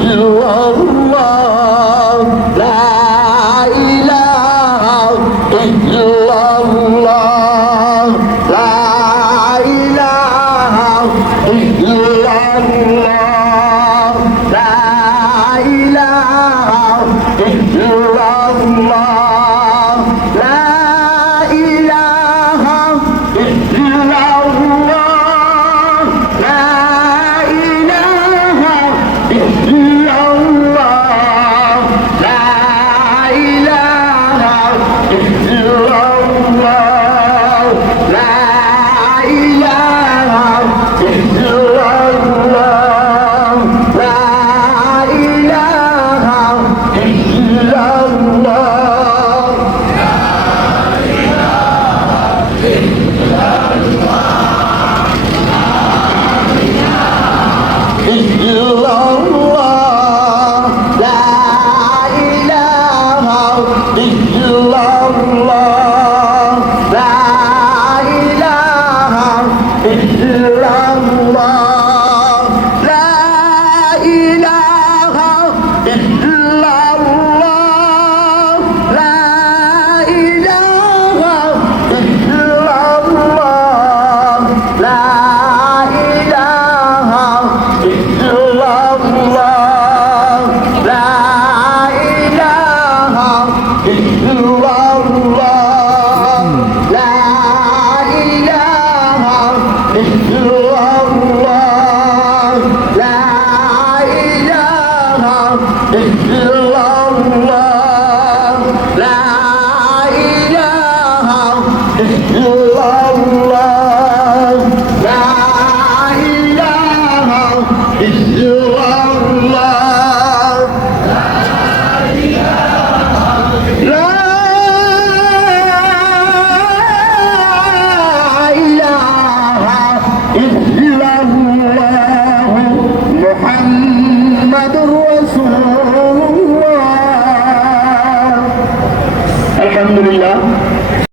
you are Love.